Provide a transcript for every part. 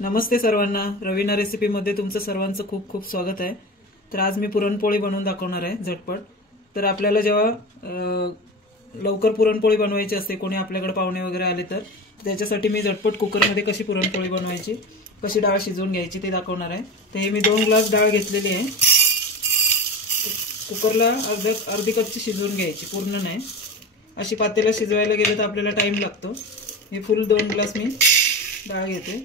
नमस्ते सर्वांना, रवीना रेसिपीमध्ये तुमचं सर्वांचं खूप खूप स्वागत आहे। तर आज मी पुरणपोळी बनवून दाखवणार आहे झटपट। तर आपल्याला जेव्हा लवकर पुरणपोळी बनवायची असते, कोणी आपल्याकडे पाहुणे वगैरे आले तर त्याच्यासाठी मी झटपट कुकरमध्ये कशी पुरणपोळी बनवायची, कशी डाळ शिजवून घ्यायची ते दाखवणार आहे। तर हे मी 2 ग्लास डाळ घेतलेली आहे। कुकरला अर्धी कच्ची शिजवून घ्यायची, पूर्ण नाही। अशी पातेला शिजवायला गेलं तर आपल्याला टाइम लागतो। हे फुल 2 ग्लास मी डाळ घेते।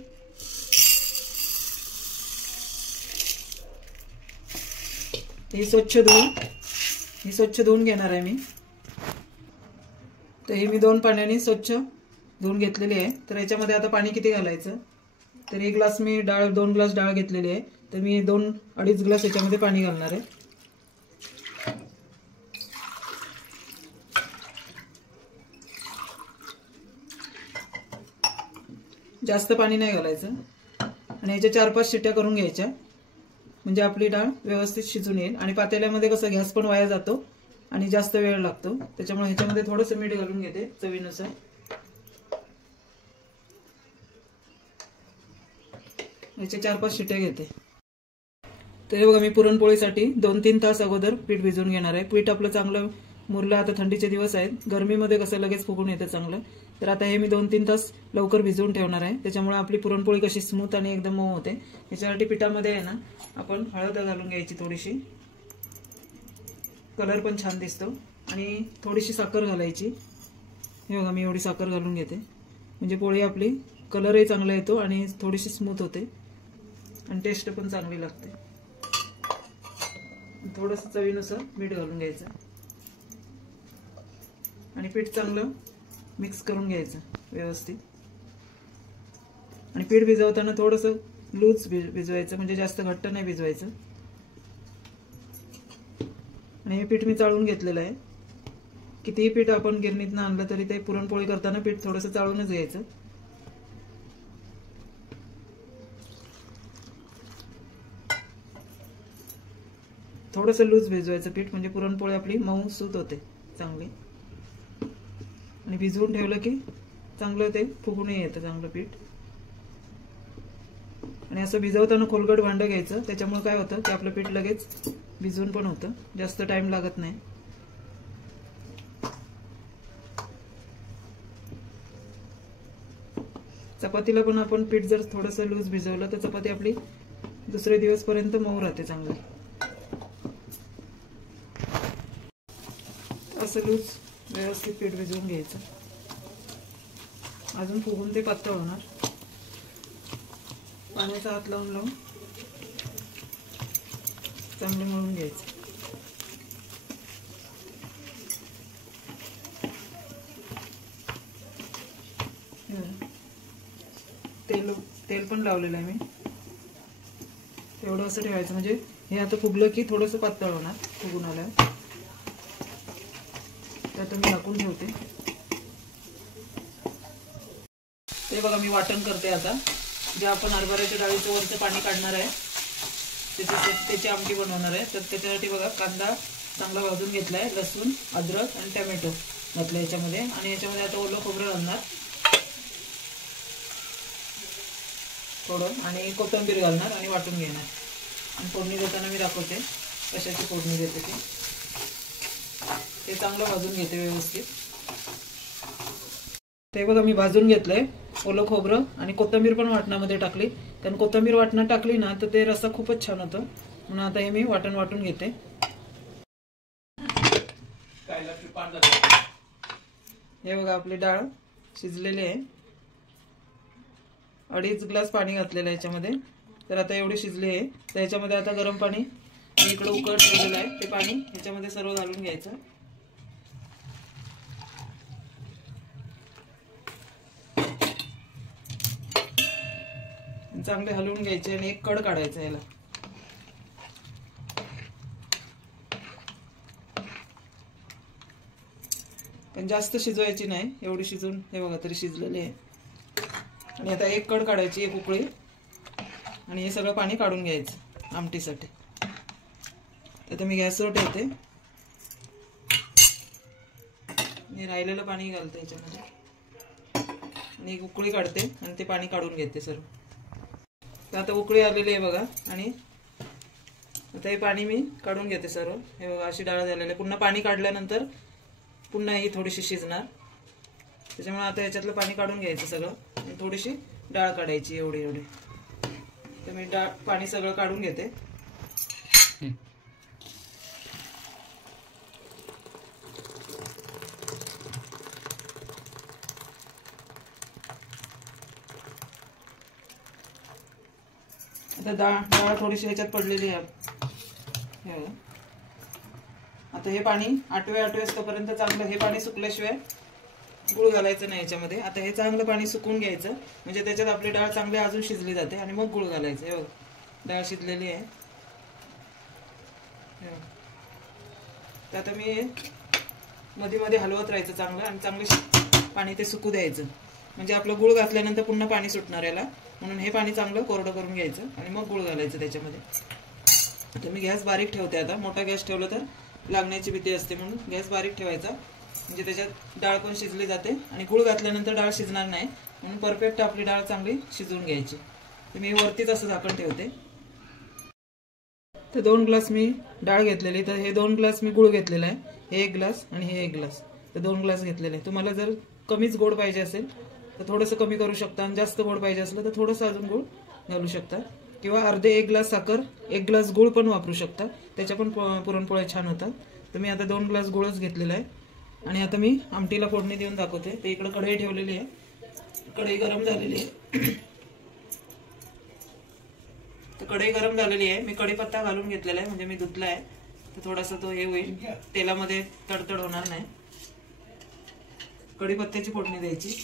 ही स्वच्छ धुवून घेणार आहे मी। तर ही मी 2 पाण्याने स्वच्छ धुवून घेतलेली आहे। तर याच्यामध्ये आता पाणी किती घालायचं, तर 1 ग्लास मी डाळ 2 ग्लास डाळ घेतलेली आहे, तर मी 2-2.5 ग्लास याच्यामध्ये पाणी घालणार आहे। जास्त पाणी नाही घालायचं आणि याच्या 4-5 शिट्ट्या करून घ्यायच्या, म्हणजे आपली डाळ व्यवस्थित शिजून येईल। आणि पातेल्यामध्ये कसं गॅस पण वाया जातो आणि जास्त वेळ लागतो, त्याच्यामुळे ह्याच्यामध्ये थोडंसं मीठ घालून घेते चवीनुसार। याचे 4-5 शिट्ट्या घेते। तर हे बघा, मी पुरणपोळीसाठी 2-3 तास अगोदर पीठ भिजवून घेणार आहे। पीठ आपलं चांगलं मुरलं। आता थंडीचे दिवस आहेत, गरमीमध्ये कसं लगेच फुगून येतं चांगलं। तर आता हे मी 2-3 तास लवकर भिजवून ठेवणार आहे, त्याच्यामुळे आपली पुरणपोळी कशी स्मूथ आणि एकदम मऊ होते। याच्यासाठी पिठामध्ये आहे ना आपण हळद घालून घ्यायची थोडीशी, कलर पण छान दिसतो। आणि थोडीशी साखर घालायची। हे बघा, मी एवढी साखर घालून घेते, म्हणजे पोळी आपली कलरही चांगला येतो आणि थोडीशी स्मूथ होते आणि टेस्ट पण चांगली लागते। थोडंसं चवीनुसार मीठ घालून घ्यायचं आणि पीठ चांगलं मिक्स करून घ्यायचं व्यवस्थित। आणि पीठ भिजवताना थोडंसं लूज भिजवायचं, म्हणजे जास्त घट्ट नाही भिजवायचं। आणि हे पीठ मी चाळून घेतलेलं आहे। कितीही पीठ आपण गिरणीतनं आणलं तरी ते पुरणपोळी करताना पीठ थोडंसं चाळूनच घ्यायचं। थोडंसं लूज भिजवायचं पीठ, म्हणजे पुरणपोळी आपली मऊ सूत होते चांगली। आणि भिजवून ठेवलं की चांगलं ते फुगूनही येतं चांगलं पीठ। आणि असं भिजवताना खोलगट भांडं घ्यायचं, त्याच्यामुळे काय होतं की आपलं पीठ लगेच भिजवून पण होतं, जास्त टाइम लागत नाही। चपातीला पण आपण पीठ जर थोडंसं लूज भिजवलं तर चपाती आपली दुसरे दिवसपर्यंत मऊ राहते चांगली। असं लूज व्यवस्थित पीठ भिजवून घ्यायचं, अजून फुगून ते पातळ होणार। पाण्याचा हात लावून लावून चांगलं मळून घ्यायचं। तेल पण लावलेलं आहे मी, तेवढं असं ठेवायचं, म्हणजे हे आता फुगलं की थोडंसं पातळ होणार फुगून आलं। तर मी झाकून ठेवते। ते बघा, मी वाटण करते आता। जे आपण हरभऱ्याच्या डाळीचं वरचं पाणी काढणार आहे त्याची आमटी बनवणार आहे। तर त्याच्यासाठी बघा, कांदा चांगला भाजून घेतलाय, लसूण, अद्रक आणि टोमॅटो घातलं याच्यामध्ये। आणि याच्यामध्ये आता ओलं खोबरं घालणार थोडं, आणि कोथिंबीर घालणार आणि वाटून घेणार। आणि फोडणी देताना मी दाखवते कशाची फोडणी देते ते चांगलं भाजून घेते व्यवस्थित। ते बघा, मी भाजून घेतलंय ओलं खोबरं आणि कोथिंबीर पण वाटणामध्ये टाकली, कारण कोथिंबीर वाटणात टाकली ना तर ते रस्सा खूपच छान होतं। म्हणून आता हे मी वाटून घेते। हे बघा, आपली डाळ शिजलेली आहे। 2.5 ग्लास पाणी घातलेलं आहे याच्यामध्ये। तर आता एवढी शिजली आहे, तर याच्यामध्ये आता गरम पाणी इकडे उकळत ठेवलेलं आहे, ते पाणी याच्यामध्ये सर्व घालून घ्यायचं। चांगले हलवून घ्यायचे आणि एक कड काढायचा याला। पण जास्त शिजवायची नाही, एवढी शिजून हे बघा तरी शिजलेली आहे। आणि आता एक कड काढायची, एक उकळी, आणि हे सगळं पाणी काढून घ्यायचं आमटीसाठी। आता मी गॅसवर ठेवते आणि राहिलेलं पाणी घालते याच्यामध्ये आणि एक उकळी काढते आणि ते पाणी काढून घेते सर्व। तर आता उकळी आलेली आहे बघा. आणि आता हे पाणी मी काढून घेते सर्व. हे बघा अशी डाळ झालेली आहे. पुन्हा पाणी काढल्यानंतर पुन्हा ही थोडीशी शिजणार. त्याच्यामुळे आता याच्यातलं पाणी काढून घ्यायचं सगळं आणि थोडीशी डाळ काढायची एवढी एवढी. तर मी पाणी सगळं काढून घेते. आता डाळ थोडीशी ह्याच्यात पडलेली आहे. आता हे पाणी आटवे तोपर्यंत चांगलं. हे पाणी सुकल्याशिवाय गुळ घालायचं नाही याच्यामध्ये. आता हे चांगलं पाणी सुकून घ्यायचं म्हणजे त्याच्यात आपली डाळ चांगली अजून शिजली जाते आणि मग गुळ घालायचं. हे डाळ शिजलेली आहे. तर आता मी मध्ये मध्ये हलवत राहायचं चांगलं आणि चांगलं पाणी ते सुकू द्यायचं म्हणजे आपलं गुळ घातल्यानंतर पुन्हा पाणी सुटणार याला. म्हणून हे पाणी चांगलं कोरडं करून घ्यायचं आणि मग गुळ घालायचं त्याच्यामध्ये. तर मी गॅस बारीक ठेवते. आता मोठा गॅस ठेवला तर लागण्याची भीती असते म्हणून गॅस बारीक ठेवायचा म्हणजे त्याच्यात डाळ पण शिजली जाते आणि गुळ घातल्यानंतर डाळ शिजणार नाही. म्हणून परफेक्ट आपली डाळ चांगली शिजवून घ्यायची. तर मी वरतीच असं झाकण ठेवते. तर 2 ग्लास मी डाळ घेतलेली. तर हे 2 ग्लास मी गुळ घेतलेला आहे. हे 1 ग्लास आणि हे 1 ग्लास. तर 2 ग्लास घेतलेले आहे. तुम्हाला जर कमीच गोड पाहिजे असेल तर थोडंसं कमी करू शकता आणि जास्त गोड पाहिजे असलं तर थोडंसं अजून गुळ घालू शकता किंवा अर्धे 1 ग्लास साखर 1 ग्लास गुळ पण वापरू शकता. त्याच्या पण पुरणपोळ्या छान होतात. तर मी आता 2 ग्लास गुळच घेतलेला आहे. आणि आता मी आमटीला फोडणी देऊन दाखवते. ते इकडे कढई ठेवलेली आहे. कढई गरम झालेली आहे. तर कढई गरम झालेली आहे. मी कढीपत्ता घालून घेतलेला आहे म्हणजे मी धुतला आहे. तर थोडासा तो हे होईल तेलामध्ये तडतड होणार नाही. कढीपत्त्याची फोडणी द्यायची.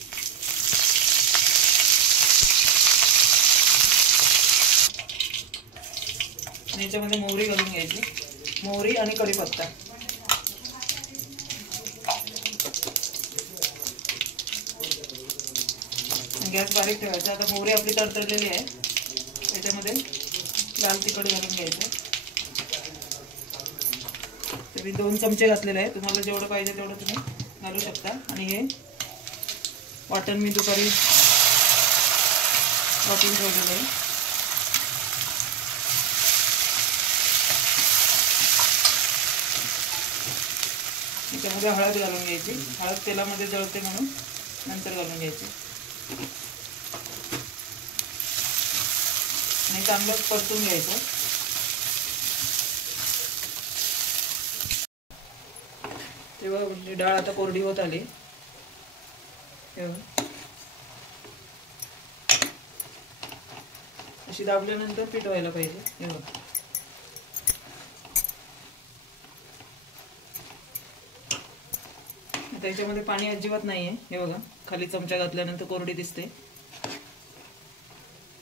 आणि याच्यामध्ये मोहरी घालून घ्यायची. मोहरी आणि कढीपत्ता. गॅस बारीक ठेवायचा. आता मोहरी आपली तडतडलेली आहे. त्याच्यामध्ये लाल तिखट घालून घ्यायचं. तर मी 2 चमचे घातलेले आहे. तुम्हाला जेवढं पाहिजे तेवढं तुम्ही घालू शकता. आणि हे वाटण मी दुपारी वाटून ठेवलेलं आहे. त्याच्यामध्ये हळद घालून घ्यायची. हळद तेलामध्ये जळते म्हणून नंतर घालून घ्यायची. आणि चांगलं परतून घ्यायचं. तेव्हा डाळ आता कोरडी होत आली. अशी दाबल्यानंतर पीठ व्हायला पाहिजे. त्याच्यामध्ये पाणी अजिबात नाहीये. हे बघा खाली चमचा घातल्यानंतर कोरडी दिसते.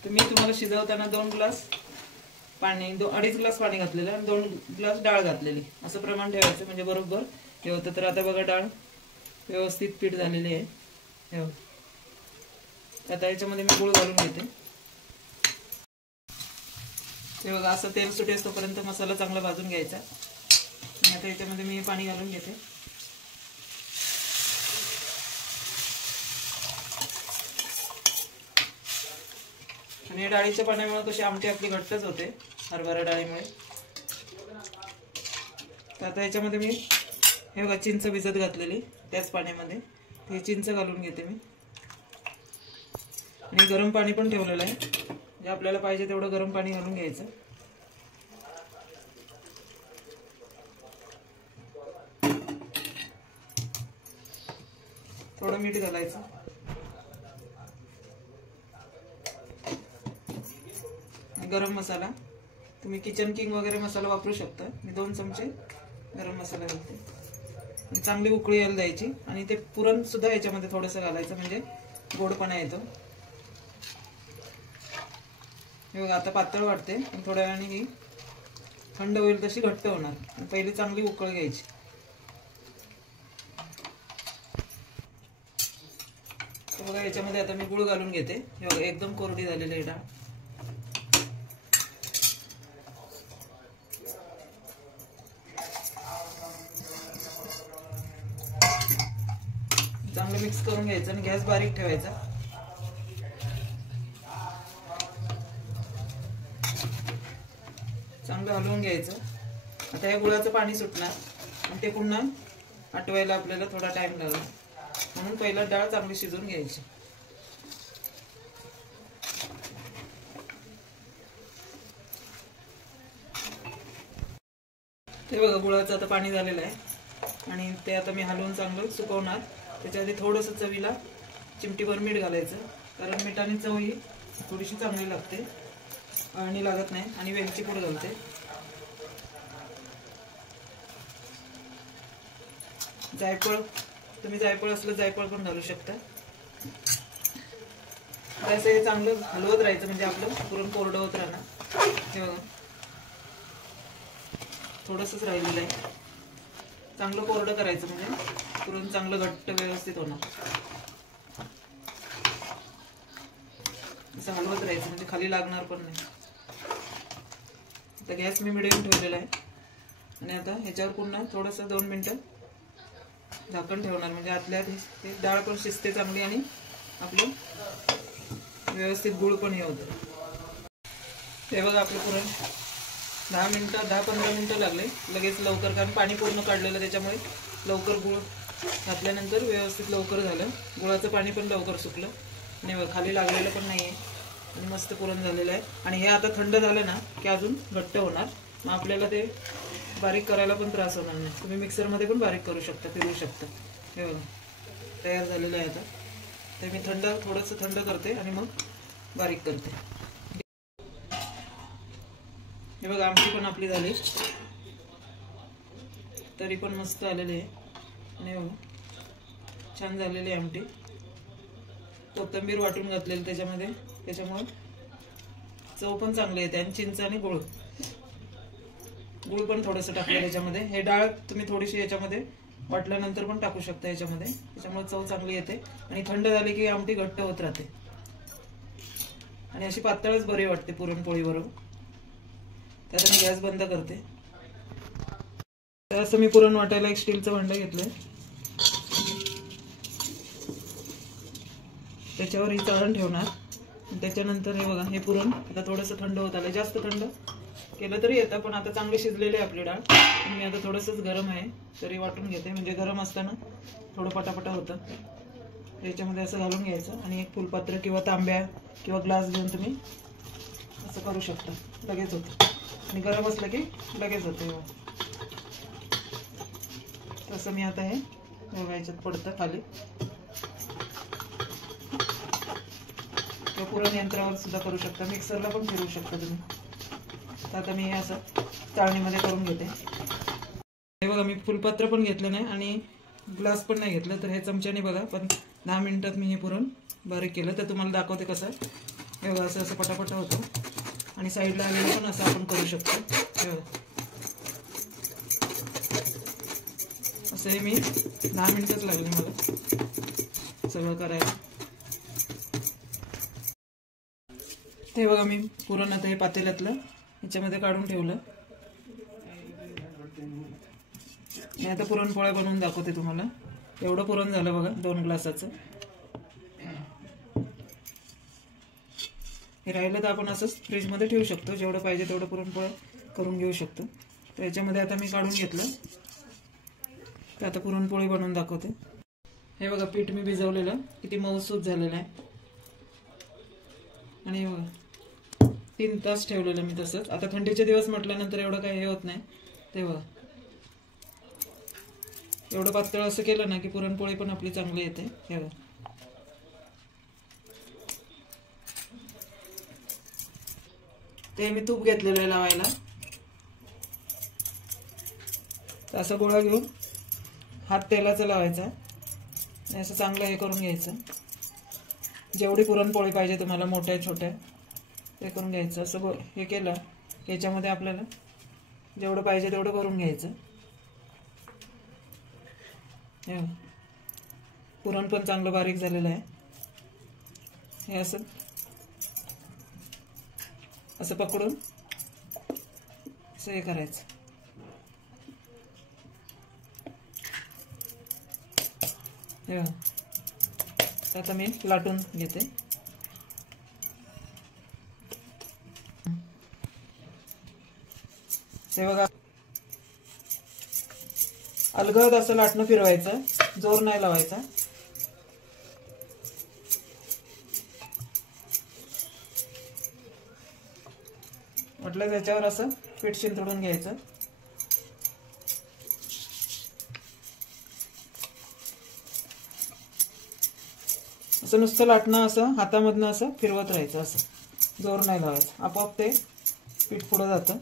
तर मी तुम्हाला शिजवताना 2 ग्लास पाणी 2.5 ग्लास पाणी घातलेलं आणि 2 ग्लास डाळ घातलेली असं प्रमाण ठेवायचं म्हणजे बरोबर हे होतं. तर आता बघा डाळ व्यवस्थित पीठ झालेली आहे. हे बघा आता याच्यामध्ये मी गुळ घालून घेते. हे बघा असं तेल सुटेस तोपर्यंत मसाला चांगला भाजून घ्यायचा. आणि आता याच्यामध्ये मी पाणी घालून घेते. आणि डाळीच्या पाण्यामुळे कशी आमटी आपली घट्टच होते हरभरा डाळीमुळे. तर आता याच्यामध्ये मी हे बघा चिंच भिजत घातलेली त्याच पाण्यामध्ये हे चिंच घालून घेते मी. आणि गरम पाणी पण ठेवलेलं आहे. जे आपल्याला पाहिजे तेवढं गरम पाणी घालून घ्यायचं. थोडं मीठ घालायचं. गरम मसाला तुम्ही किचन किंग वगैरे मसाला वापरू शकता. मी 2 चमचे गरम मसाला घालते. चांगली उकळी यायला द्यायची आणि ते पुरण सुद्धा याच्यामध्ये थोडंसं घालायचं म्हणजे गोडपणा येतो. हे बघा आता पातळ वाटते पण थोड्या वेळाने ही थंड होईल तशी घट्ट होणार. पहिली चांगली उकळ घ्यायची. बघा याच्यामध्ये आता मी गुळ घालून घेते. हे बघा एकदम कोरडी झालेली आहे डाळ. चांगलं मिक्स करून घ्यायचं आणि गॅस बारीक ठेवायचा. चांगलं हलवून घ्यायचं. आता या गुळाचं पाणी सुटणार आणि ते पुन्हा आटवायला आपल्याला थोडा टाइम लागेल, म्हणून पहिला डाळ चांगली शिजवून घ्यायची. ते बघा गुळाचं आता पाणी झालेलं आहे आणि ते आता मी हलवून चांगलं सुकवणार. त्याच्या आधी थोडंसं चवीला चिमटीभर मीठ घालायचं, कारण मिठाने चव ही थोडीशी चांगली लागते आणि लागत नाही. आणि वेलची पूड घालते. जायफळ, तुम्ही जायफळ असलं जायफळ पण घालू शकता. असं हे चांगलं हलवत राहायचं, म्हणजे आपलं पुरण कोरडं होत राहणार. हे बघा थोडंसंच राहिलेलं आहे. चांगलं कोरडं करायचं म्हणजे पुरण चांगलं घट्ट व्यवस्थित होणार. असं हलवत राहायचं म्हणजे खाली लागणार पण नाही. आता गॅस मी मिडियम ठेवलेला आहे आणि आता ह्याच्यावर पुन्हा थोडंसं 2 मिनिटं झाकण ठेवणार, म्हणजे आतल्यात हे डाळ पण शिजते चांगली आणि आपलं व्यवस्थित गुळ पण हे होतं. हे बघा आपलं पुरण 10-15 मिनिटं लागले लगेच लवकर, कारण पाणी पूर्ण काढलेलं त्याच्यामुळे लवकर गुळ घातल्यानंतर व्यवस्थित लवकर झालं. गुळाचं पाणी पण लवकर सुकलं आणि खाली लागलेलं पण नाही आहे आणि मस्त पुरण झालेलं आहे. आणि हे आता थंड झालं ना की अजून घट्ट होणार, मग आपल्याला ते बारीक करायला पण त्रास होणार नाही. तुम्ही मिक्सरमध्ये पण बारीक करू शकता, फिरवू शकता. हे बघा तयार झालेलं आहे. आता ते मी थोडंसं थंड करते आणि मग बारीक करते. हे बघा आमटी पण आपली झाली, तरी पण मस्त आलेली आहे आणि छान झालेली आहे आमटी. कोथिंबीर वाटून घातलेली त्याच्यामध्ये, त्याच्यामुळे चव पण चांगली येते. आणि चिंच आणि गुळ पण थोडंसं टाकलं त्याच्यामध्ये. हे डाळ तुम्ही थोडीशी याच्यामध्ये वाटल्यानंतर पण टाकू शकता याच्यामध्ये, त्याच्यामुळे चव चांगली येते. आणि थंड झाली की आमटी घट्ट होत राहते आणि अशी पातळच बरी वाटते पुरणपोळी बरोबर. त्यात मी गॅस बंद करते. तर असं मी पुरण वाटायला एक स्टीलचं भांडं घेतलंय, त्याच्यावर ही चाळण ठेवणार. त्याच्यानंतर हे बघा हे पुरण आता थोडंसं थंड होत आलं. जास्त थंड केलं तरी येतं, पण आता चांगली शिजलेली आहे आपली डाळ. मी आता थोडंसंच गरम आहे तरी वाटून घेते, म्हणजे गरम असताना थोडं पटापटा होतं. याच्यामध्ये असं घालून घ्यायचं आणि एक फुलपात्र किंवा तांब्या किंवा ग्लास घेऊन तुम्ही असं करू शकता, लगेच होतं. आणि गरम असलं की लगेच होतं. तसं मी आता हे ह्याच्यात पडतं खाली, किंवा पुरण यंत्रावर सुद्धा करू शकता, मिक्सरला पण फिरवू शकता तुम्ही. तर आता मी हे असं चाळणीमध्ये करून घेते. हे बघा मी फुलपात्र पण घेतलं नाही आणि ग्लास पण नाही घेतलं, तर हे चमच्याने बघा पण 10 मिनिटात मी हे पुरण बारीक केलं. तर तुम्हाला दाखवते कसं. हे बघा असं पटापटा होतं आणि साईडला आलेलं पण असं आपण करू शकतो. हे बघा असं हे मी 10 मिनिटच लागले मला सगळं करायला. ते बघा मी पुरण आता हे पातेल्यातलं ह्याच्यामध्ये काढून ठेवलं. मी आता पुरणपोळ्या बनवून दाखवते तुम्हाला. एवढं पुरण झालं बघा 2 ग्लासाचं. हे राहिलं तर आपण असंच फ्रीजमध्ये ठेवू शकतो, जेवढं पाहिजे तेवढं पुरणपोळ्या करून घेऊ शकतो. तर याच्यामध्ये आता मी काढून घेतलं. तर आता पुरणपोळी बनवून दाखवते. हे बघा पीठ मी भिजवलेलं किती मऊसूत झालेलं आहे आणि 3 तास ठेवलेलं मी तसंच. आता थंडीचे दिवस म्हटल्यानंतर एवढं काही हे होत नाही. तेव्हा एवढं पातळ असं केलं ना की पुरणपोळी पण आपली चांगली येते. हे बघा ते मी तूप घेतलेलं आहे लावायला. असं गोळा घेऊन हात तेलाचा लावायचा आणि असं चांगलं हे करून घ्यायचं. जेवढी पुरणपोळी पाहिजे तुम्हाला, मोठ्या छोट्या ते करून घ्यायचं. असं हे केलं याच्यामध्ये आपल्याला जेवढं पाहिजे तेवढं करून घ्यायचं. हे पुरण पण चांगलं बारीक झालेलं आहे. हे असं असं पकडून असं हे करायचं. हे आता मी लाटून घेते. ते बघा अलगद असं लाटणं फिरवायचं, जोर नाही लावायचा. म्हटलं त्याच्यावर असं पीठ शिंतडून घ्यायचं. असं नुसतं लाटणं असं हातामधनं असं फिरवत राहायचं, असं जोर नाही लावायचं. आपोआप ते पीठ पुढं जातं.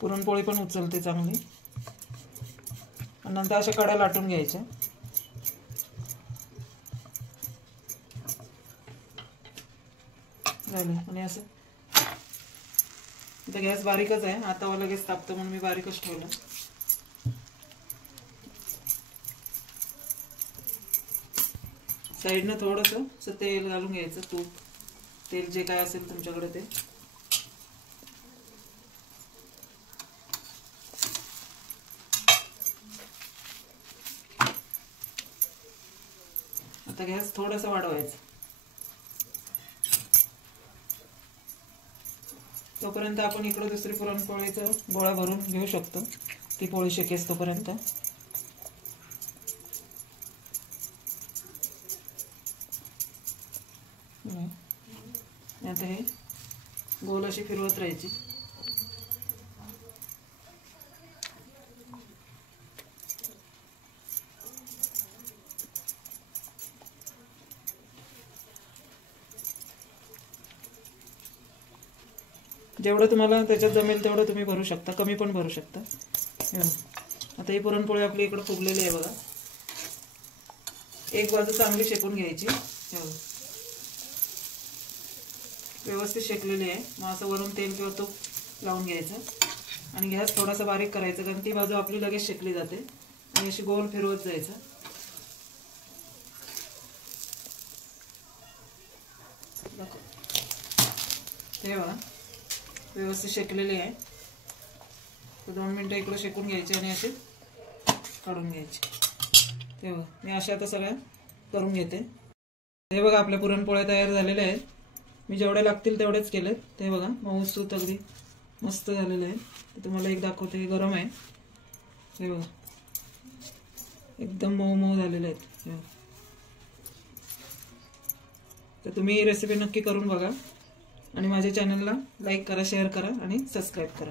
पुरणपोळी पण उचलते चांगली. आणि नंतर अशा कड्या लाटून घ्यायच्या. झालं. आणि असं इथं गॅस बारीकच आहे, हातावर लगेच तापतं म्हणून मी बारीकच ठेवलं. साईडनं थोडंसं तेल घालून घ्यायचं, तूप तेल जे काय असेल तुमच्याकडे ते. आता गॅस थोडंसं वाढवायचं. तोपर्यंत आपण इकडे दुसरी पुरणपोळीचा गोळा भरून घेऊ शकतो, ती पोळी शेकेस तोपर्यंत. आता हे गोल अशी फिरवत राहायची. जेवढं तुम्हाला त्याच्यात जमेल तेवढं तुम्ही भरू शकता, कमी पण भरू शकता. आता ही पुरणपोळी आपली इकडे फुगलेली आहे बघा. एक बाजू चांगली शेकून घ्यायची, व्यवस्थित शेकलेली आहे. मग असं वरून तेल किंवा तूप लावून घ्यायचं आणि गॅस थोडासा बारीक करायचं, कारण ती बाजू आपली लगेच शेकली जाते. आणि अशी गोल फिरवत जायचं. ते बघा व्यवस्थित शेकलेली आहे. तर 2 मिनिटं इकडे शेकून घ्यायची आणि अशी काढून घ्यायची. ते बघा मी अशा आता सगळ्या करून घेते. हे बघा आपल्या पुरणपोळ्या तयार झालेल्या आहेत. मी जेवढे लागतील तेवढेच केलेत. ते बघा मऊसूत अगदी मस्त झालेलं आहे. ते तुम्हाला एक दाखवते. हे गरम आहे. हे बघा एकदम मऊ मऊ झालेले आहेत. तर तुम्ही ही रेसिपी नक्की करून बघा आणि माझ्या चॅनलला लाईक करा, शेअर करा आणि सबस्क्राईब करा.